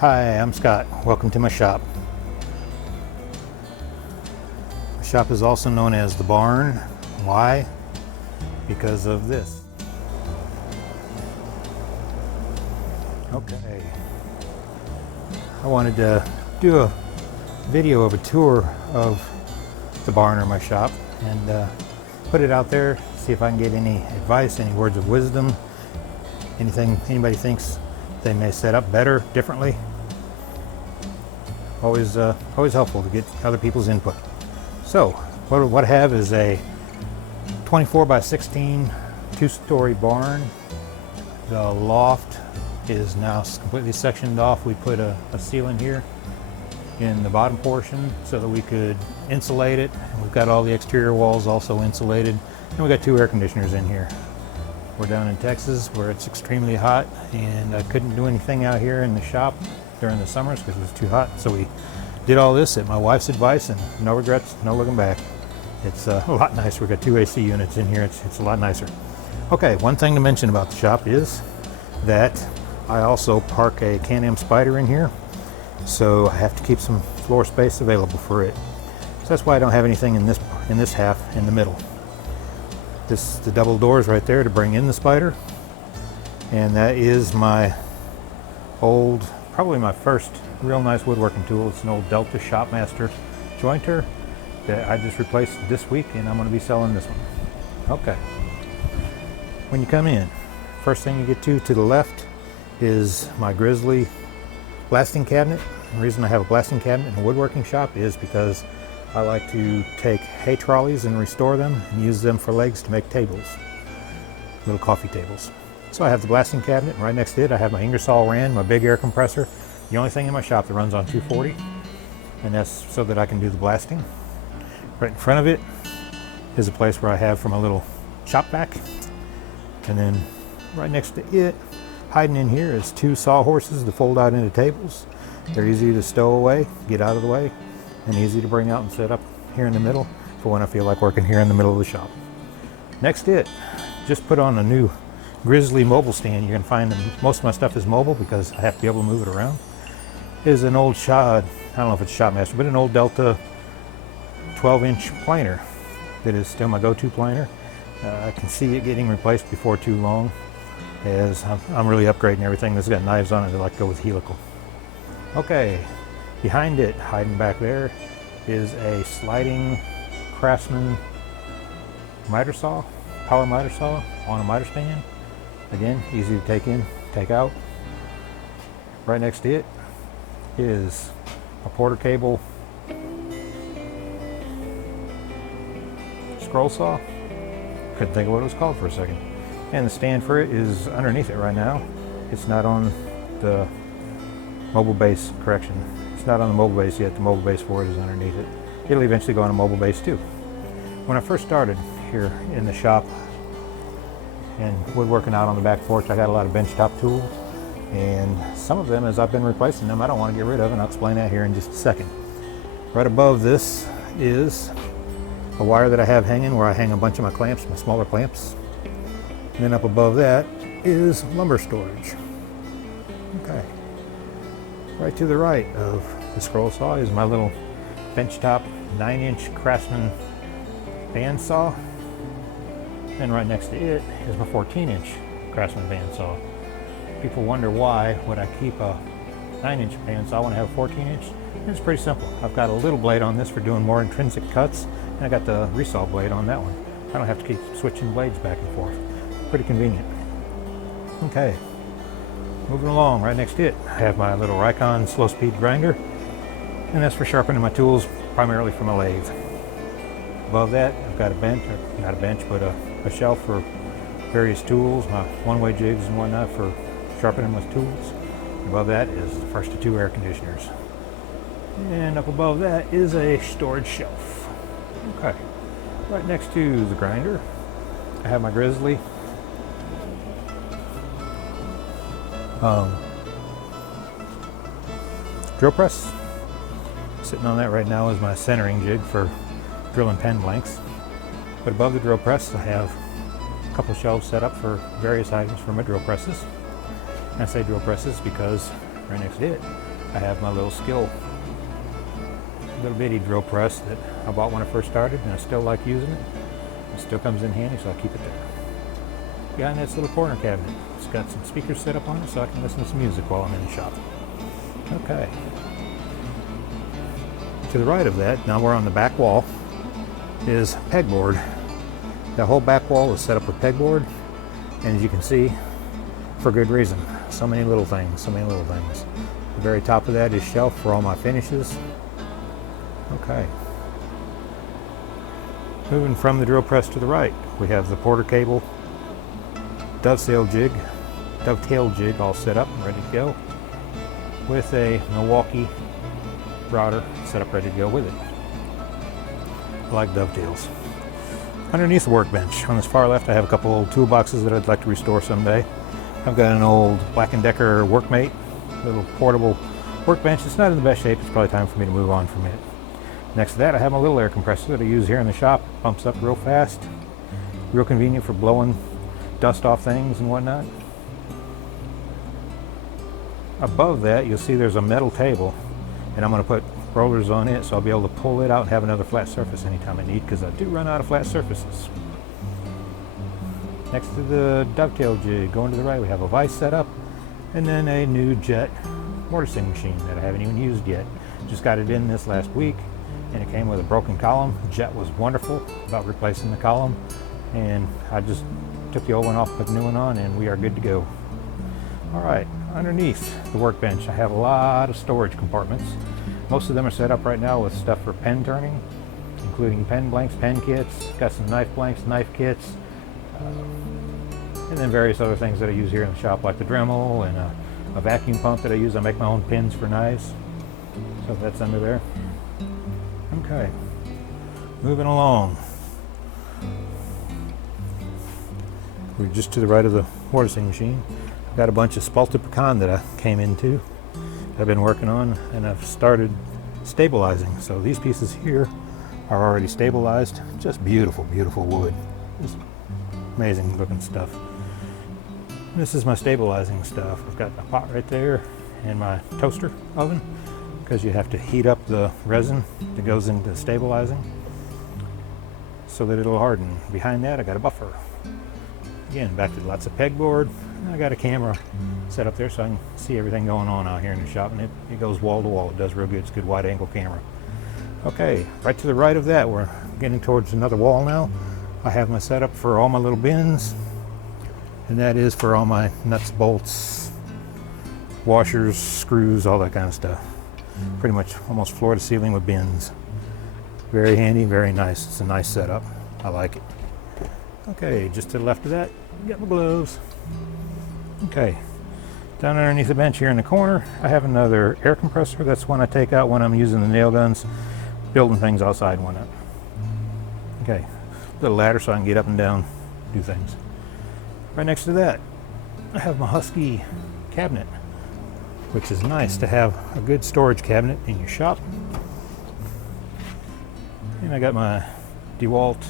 Hi, I'm Scott. Welcome to my shop. My shop is also known as the barn. Why? Because of this. Okay. I wanted to do a video of a tour of the barn or my shop and put it out there, see if I can get any advice, any words of wisdom, anything anybody thinks they may set up better, differently. Always helpful to get other people's input. So what I have is a 24 by 16 two-story barn. The loft is now completely sectioned off. We put a ceiling here in the bottom portion so that we could insulate it. And we've got all the exterior walls also insulated. And we got 2 air conditioners in here. We're down in Texas where it's extremely hot, and I couldn't do anything out here in the shop during the summers because it was too hot. So we did all this at my wife's advice, and no regrets, no looking back. It's a lot nicer. We've got 2 AC units in here. It's a lot nicer. Okay, one thing to mention about the shop is that I also park a Can-Am Spyder in here, so I have to keep some floor space available for it. So that's why I don't have anything in this half in the middle. The double doors right there to bring in the Spyder, and that is my old, probably my first real nice woodworking tool. It's an old Delta Shopmaster jointer that I just replaced this week, and I'm going to be selling this one. Okay. When you come in, first thing you get to the left is my Grizzly blasting cabinet. The reason I have a blasting cabinet in a woodworking shop is because I like to take hay trolleys and restore them and use them for legs to make tables, little coffee tables. So I have the blasting cabinet, and right next to it I have my Ingersoll Rand, my big air compressor. The only thing in my shop that runs on 240, and that's so that I can do the blasting. Right in front of it is a place where I have for my little chop vac. And then right next to it, hiding in here, is 2 sawhorses to fold out into tables. They're easy to stow away, get out of the way, and easy to bring out and set up here in the middle for when I feel like working here in the middle of the shop. Next to it, just put on a new Grizzly mobile stand. You're going to find that most of my stuff is mobile because I have to be able to move it around. Is an old shot, I don't know if it's Shopmaster, but an old Delta 12-inch planer that is still my go-to planer. I can see it getting replaced before too long, as I'm really upgrading everything that's got knives on it. I like to go with helical. Okay, behind it, hiding back there, is a sliding Craftsman miter saw, power miter saw on a miter stand. Again, easy to take in, take out. Right next to it is a Porter cable scroll saw. Couldn't think of what it was called for a second. And the stand for it is underneath it right now. It's not on the mobile base, correction. It's not on the mobile base yet. The mobile base for it is underneath it. It'll eventually go on a mobile base too. When I first started here in the shop and woodworking out on the back porch, I got a lot of benchtop tools, and some of them, as I've been replacing them, I don't want to get rid of, and I'll explain that here in just a second. Right above this is a wire that I have hanging where I hang a bunch of my clamps, my smaller clamps. And then up above that is lumber storage. Okay. Right to the right of the scroll saw is my little benchtop 9-inch Craftsman bandsaw. And right next to it is my 14-inch Craftsman bandsaw. People wonder why would I keep a 9-inch bandsaw when I have a 14-inch. It's pretty simple. I've got a little blade on this for doing more intrinsic cuts, and I got the resaw blade on that one. I don't have to keep switching blades back and forth. Pretty convenient. Okay, moving along, right next to it, I have my little Rikon slow-speed grinder, and that's for sharpening my tools, primarily from a lathe. Above that, I've got a bench, or not a bench, but a shelf for various tools, my one-way jigs and whatnot for sharpening my tools. Above that is the first of 2 air conditioners. And up above that is a storage shelf. Okay, right next to the grinder, I have my Grizzly drill press. Sitting on that right now is my centering jig for drilling pen blanks. But above the drill press, I have a couple shelves set up for various items for my drill presses. And I say drill presses because right next to it I have my little little bitty drill press that I bought when I first started, and I still like using it. It still comes in handy, so I keep it there. Behind this little corner cabinet, it's got some speakers set up on it so I can listen to some music while I'm in the shop. Okay. To the right of that, now we're on the back wall, is pegboard. The whole back wall is set up with pegboard, and as you can see, for good reason. So many little things, so many little things. The very top of that is shelf for all my finishes. Okay. Moving from the drill press to the right, we have the Porter cable dovetail jig all set up and ready to go, with a Milwaukee router set up ready to go with it. I like dovetails. Underneath the workbench, on this far left, I have a couple old toolboxes that I'd like to restore someday. I've got an old Black & Decker Workmate, little portable workbench. It's not in the best shape. It's probably time for me to move on from it. Next to that, I have my little air compressor that I use here in the shop. It pumps up real fast, real convenient for blowing dust off things and whatnot. Above that, you'll see there's a metal table, and I'm going to put rollers on it so I'll be able to pull it out and have another flat surface anytime I need, because I do run out of flat surfaces. Next to the dovetail jig, going to the right, we have a vise set up, and then a new jet mortising machine that I haven't even used yet. Just got it in this last week, and it came with a broken column. Jet was wonderful about replacing the column, and I just took the old one off, put the new one on, and we are good to go. All right, underneath the workbench, I have a lot of storage compartments. Most of them are set up right now with stuff for pen turning, including pen blanks, pen kits, got some knife blanks, knife kits, and then various other things that I use here in the shop, like the Dremel and a vacuum pump that I use. I make my own pins for knives, so that's under there. Okay, moving along. We're just to the right of the mortising machine. Got a bunch of spalted pecan that I came into, I've been working on, and I've started stabilizing. So these pieces here are already stabilized. Just beautiful, beautiful wood. Just amazing looking stuff. This is my stabilizing stuff. I've got my pot right there and my toaster oven, because you have to heat up the resin that goes into stabilizing so that it'll harden. Behind that, I got a buffer. Again, back to lots of pegboard. I got a camera set up there so I can see everything going on out here in the shop, and it goes wall to wall. It does real good. It's a good wide angle camera. Okay, right to the right of that, we're getting towards another wall now. I have my setup for all my little bins, and that is for all my nuts, bolts, washers, screws, all that kind of stuff. Pretty much almost floor to ceiling with bins. Very handy, very nice. It's a nice setup. I like it. Okay, just to the left of that, got my gloves. Okay, down underneath the bench here in the corner, I have another air compressor. That's one I take out when I'm using the nail guns, building things outside one up. Okay, little ladder so I can get up and down, do things. Right next to that, I have my Husky cabinet, which is nice to have a good storage cabinet in your shop. And I got my DeWalt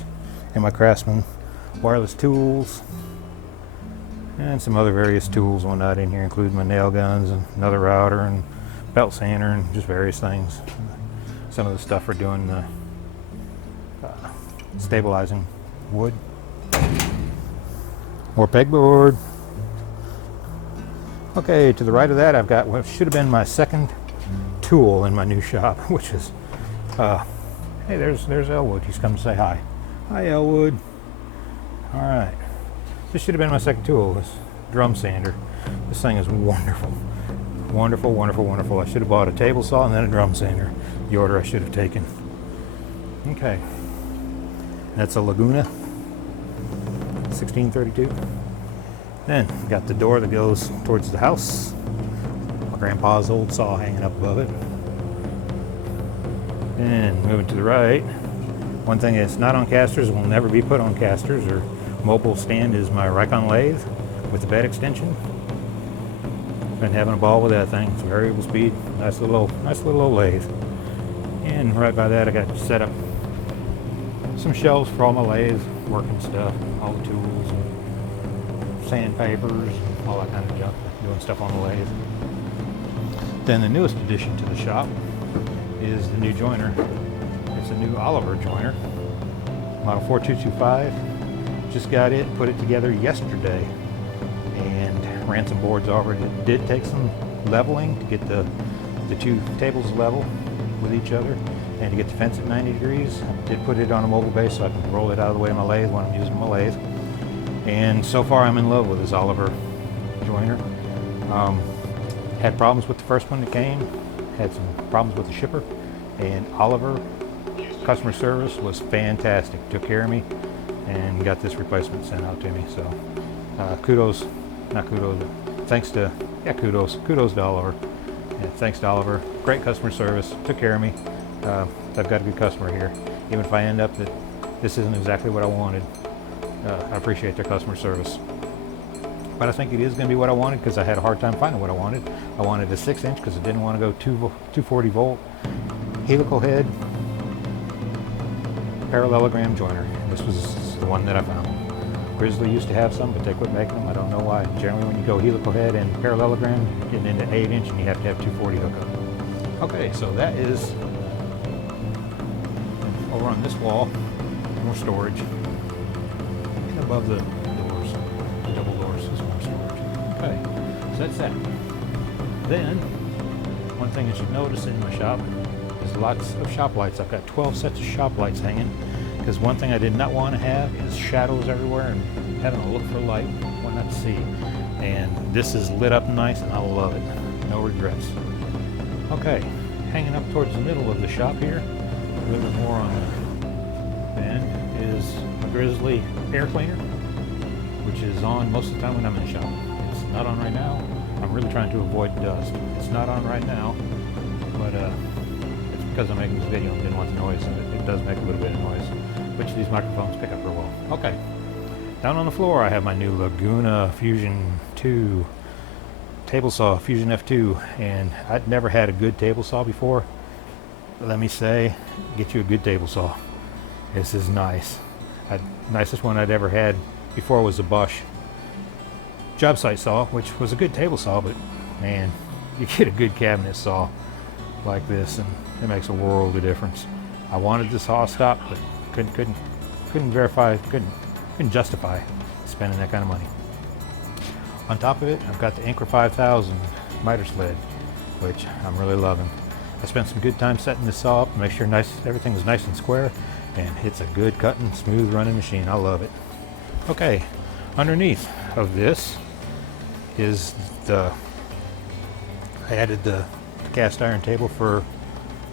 and my Craftsman wireless tools, and some other various tools and whatnot in here, including my nail guns and another router and belt sander and just various things. Some of the stuff for doing the stabilizing wood. More pegboard. Okay, to the right of that, I've got what should have been my second tool in my new shop, which is, hey, there's Elwood. He's come to say hi. Hi, Elwood. All right. This should have been my second tool, this drum sander. This thing is wonderful. Wonderful, wonderful, wonderful. I should have bought a table saw and then a drum sander. The order I should have taken. Okay. That's a Laguna 1632. Then got the door that goes towards the house. My grandpa's old saw hanging up above it. And moving to the right, one thing that's not on casters, will never be put on casters or mobile stand, is my Rikon lathe with the bed extension. Been having a ball with that thing. It's variable speed, nice little old lathe. And right by that, I got set up some shelves for all my lathe working stuff, all the tools, sandpapers, all that kind of junk, doing stuff on the lathe. Then the newest addition to the shop is the new joiner. It's a new Oliver joiner, model 4225. Just got it, put it together yesterday, and ran some boards over it. It did take some leveling to get the two tables level with each other, and to get the fence at 90 degrees. I did put it on a mobile base so I can roll it out of the way of my lathe when I'm using my lathe. And so far I'm in love with this Oliver joiner. Had problems with the first one that came, had some problems with the shipper, and Oliver customer service was fantastic. Took care of me and got this replacement sent out to me. So kudos to Oliver. Yeah, thanks to Oliver. Great customer service, took care of me. I've got a good customer here. Even if I end up that this isn't exactly what I wanted, I appreciate their customer service. But I think it is going to be what I wanted, because I had a hard time finding what I wanted. I wanted a 6-inch because I didn't want to go 240 volt helical head parallelogram joiner. This was the one that I found. Grizzly used to have some, but they quit making them. I don't know why. Generally, when you go helical head and parallelogram, you're getting into 8-inch, and you have to have 240 hookup. Okay, so that is over on this wall. More storage. And above the doors, the double doors, is more storage. Okay, so that's that. Then, one thing that you notice in my shop is lots of shop lights. I've got 12 sets of shop lights hanging, because one thing I did not want to have is shadows everywhere and having to look for light when not to see. And this is lit up nice, and I love it. No regrets. Okay, hanging up towards the middle of the shop here, a little bit more on the bend, is a Grizzly air cleaner, which is on most of the time when I'm in the shop. It's not on right now. I'm really trying to avoid dust. It's not on right now, but it's because I'm making this video and didn't want the noise of it. It does make a little bit of noise, which these microphones pick up real well. Okay, down on the floor I have my new Laguna Fusion 2 table saw, Fusion F2, and I'd never had a good table saw before. Let me say, get you a good table saw. This is nice. Nicest one I'd ever had before was a Bosch job site saw, which was a good table saw, but man, you get a good cabinet saw like this and it makes a world of difference. I wanted the saw stop, but couldn't justify spending that kind of money. On top of it, I've got the Incra 5000 miter sled, which I'm really loving. I spent some good time setting this saw up to make sure everything was nice and square, and it's a good cutting, smooth running machine. I love it. Okay, underneath of this is I added the cast iron table to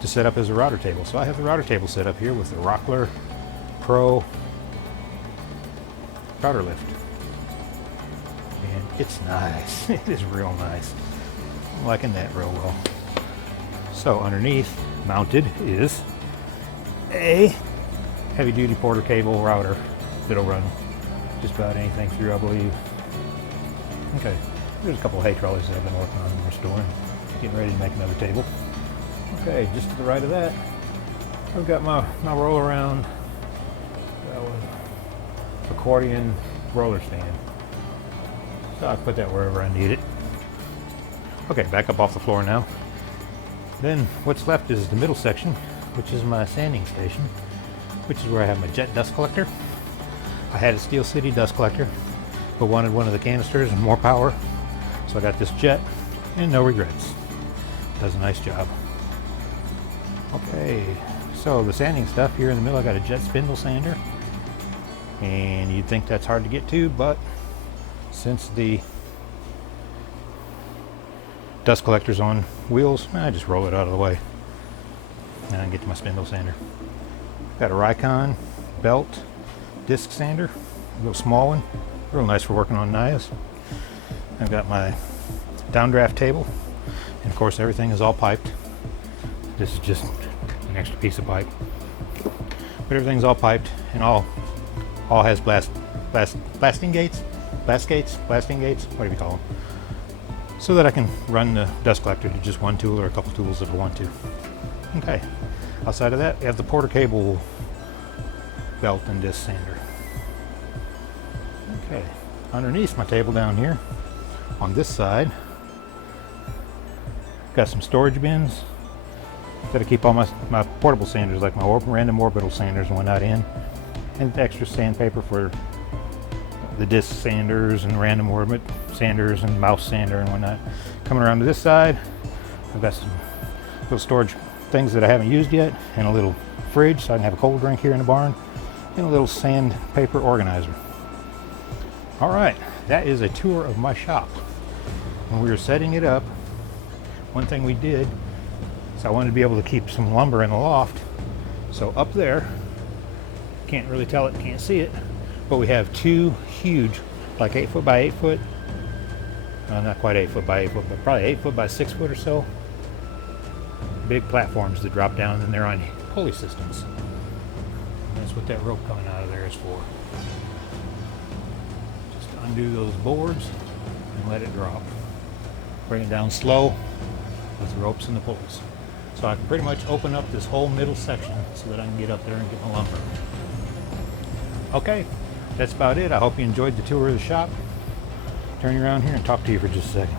set up as a router table. So I have the router table set up here with the Rockler Pro router lift. And it's nice. It is real nice. I'm liking that real well. So underneath, mounted, is a heavy duty Porter cable router that'll run just about anything through, I believe. Okay, there's a couple of hay trolleys that I've been working on and restoring, getting ready to make another table. Okay, just to the right of that, I've got my roll around accordion roller stand. So I put that wherever I need it. Okay, back up off the floor now. Then what's left is the middle section, which is my sanding station, which is where I have my jet dust collector. I had a Steel City dust collector, but wanted one of the canisters and more power, so I got this jet, and no regrets. Does a nice job. Okay, so the sanding stuff here in the middle, I got a jet spindle sander, and you'd think that's hard to get to, but since the dust collector's on wheels, I just roll it out of the way and I can get to my spindle sander. Got a Rikon belt disc sander, a little small one, real nice for working on knives. I've got my downdraft table, and of course everything is all piped. This is just an extra piece of pipe, but everything's all piped and all has blasting gates, blasting gates, whatever you call them, so that I can run the dust collector to just one tool or a couple tools if I want to. Okay, outside of that, we have the Porter cable belt and disc sander. Okay, underneath my table down here, on this side, Got some storage bins that I keep all my portable sanders, like my random orbital sanders and whatnot in, and extra sandpaper for the disc sanders and random orbit sanders and mouse sander and whatnot. Coming around to this side, I've got some little storage things that I haven't used yet, and a little fridge so I can have a cold drink here in the barn, and a little sandpaper organizer. All right, that is a tour of my shop. When we were setting it up, one thing we did is I wanted to be able to keep some lumber in the loft. So up there, can't really tell it, can't see it, but we have two huge, like 8 foot by 8 foot, not quite 8 foot by 8 foot, but probably 8 foot by 6 foot or so, big platforms that drop down, and they're on pulley systems. And that's what that rope coming out of there is for. Just undo those boards and let it drop. Bring it down slow with the ropes and the pulleys. So I can pretty much open up this whole middle section so that I can get up there and get my lumber. Okay, that's about it. I hope you enjoyed the tour of the shop. Turn you around here and talk to you for just a second.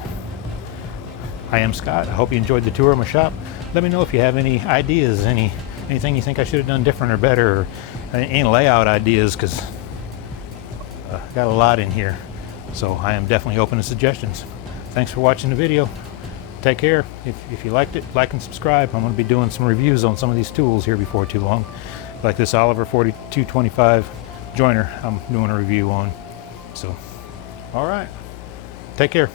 I am Scott. I hope you enjoyed the tour of my shop. Let me know if you have any ideas, anything you think I should have done different or better, or any layout ideas, because I've got a lot in here. So I am definitely open to suggestions. Thanks for watching the video. Take care. If you liked it, like and subscribe. I'm going to be doing some reviews on some of these tools here before too long. Like this Oliver 4225 joiner I'm doing a review on. So, all right. Take care.